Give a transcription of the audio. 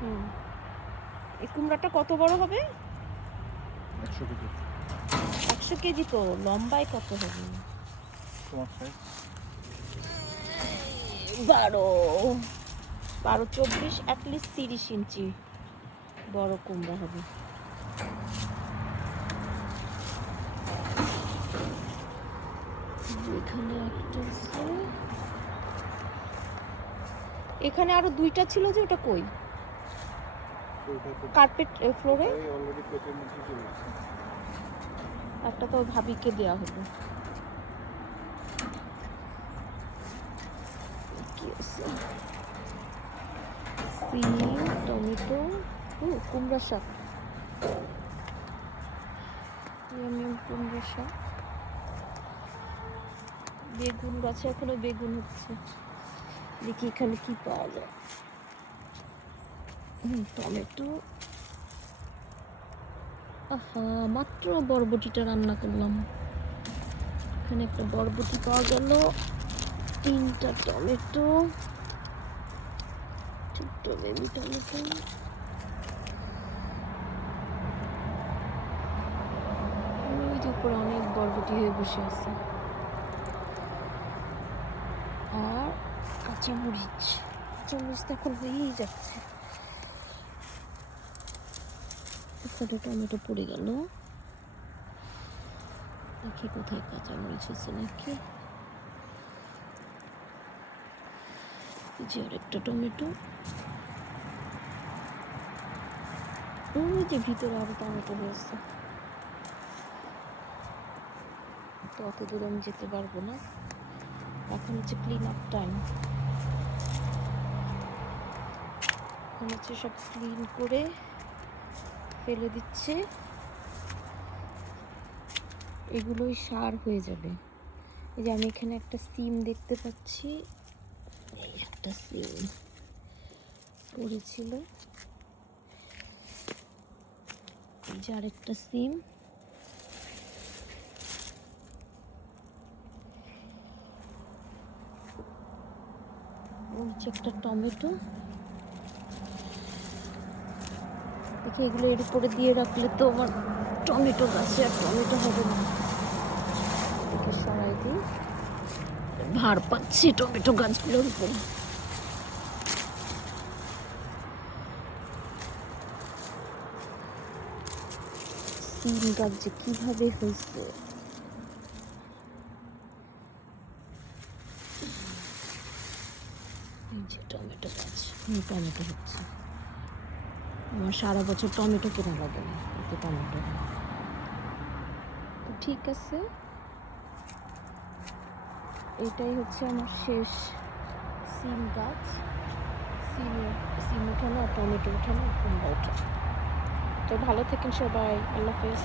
হুম, এই কুমড়াটা কত বড় হবে? 100 কেজি। 100 কেজি তো লম্বায় কত হবে? তোমার সাইজ? 12, 24, অ্যাটলিস্ট 30 ইঞ্চি বড় কুমড়া হবে। এখানে একটা আছে, এখানে আরো 2টা ছিল যে, ওটা কই? কার্পেট ফ্লোরে অলরেডি পেটের মধ্যে চলে গেছে। একটা তো ভাবিকে দেয়া হলো। কি আছে? সিম, টমেটো, কুমড়া শাক, কুমড়া শাক, বেগুন গাছে এখনো বেগুন হচ্ছে। দেখি এখানে কি পাওয়া যায়। টমেটো, আহা মাত্র বরবটিটা রান্না করলাম। এখানে একটা বরবটি পাওয়া গেল, 3টা টমেটো, ছোট্ট বেবি টমেটো, ওই যে উপরে অনেক বরবটি হয়ে বসে আছে, আর কাঁচামরিচ। কাঁচামরিচ তো এখন হয়েই যাচ্ছে। এখানে টমেটো পড়ে গেল, দেখি কোথায় কাঁচামরিচ আছে নাকি। যে আরেকটা টমেটো, ওই যে ভিতরে আরো টমেটো রয়েছে। তো অত দূরে আমি যেতে পারবো না, এখন হচ্ছে ক্লিন আপ টাইম। এখন হচ্ছে সব ক্লিন করে ফেলে দিচ্ছে, এগুলোই সার হয়ে যাবে। এই যে আমি এখানে একটা সিম দেখতে পাচ্ছি, এই একটা সিম পড়েছিল, এই যে আরেকটা সিম, ওই যে একটা টমেটো। দেখি এগুলো এর উপরে দিয়ে রাখলে তো আমার টমেটো গাছে আর টমেটো হবে না। দেখে সরাই দিই, ভার পাচ্ছি টমেটো গাছগুলোর উপর। সিম গাছ যে কিভাবে হয়েছে, টমেটো গাছ, টমেটো হচ্ছে। আমার সারা বছর টমেটো কেনা লাগে না, এতে টমেটো। তো ঠিক আছে, এটাই হচ্ছে আমার শেষ সিম গাছ। সিম উঠানো আর টমেটো উঠানো, কুমড়া উঠানো। তো ভালো থাকেন সবাই, আল্লাহ হাফেজ।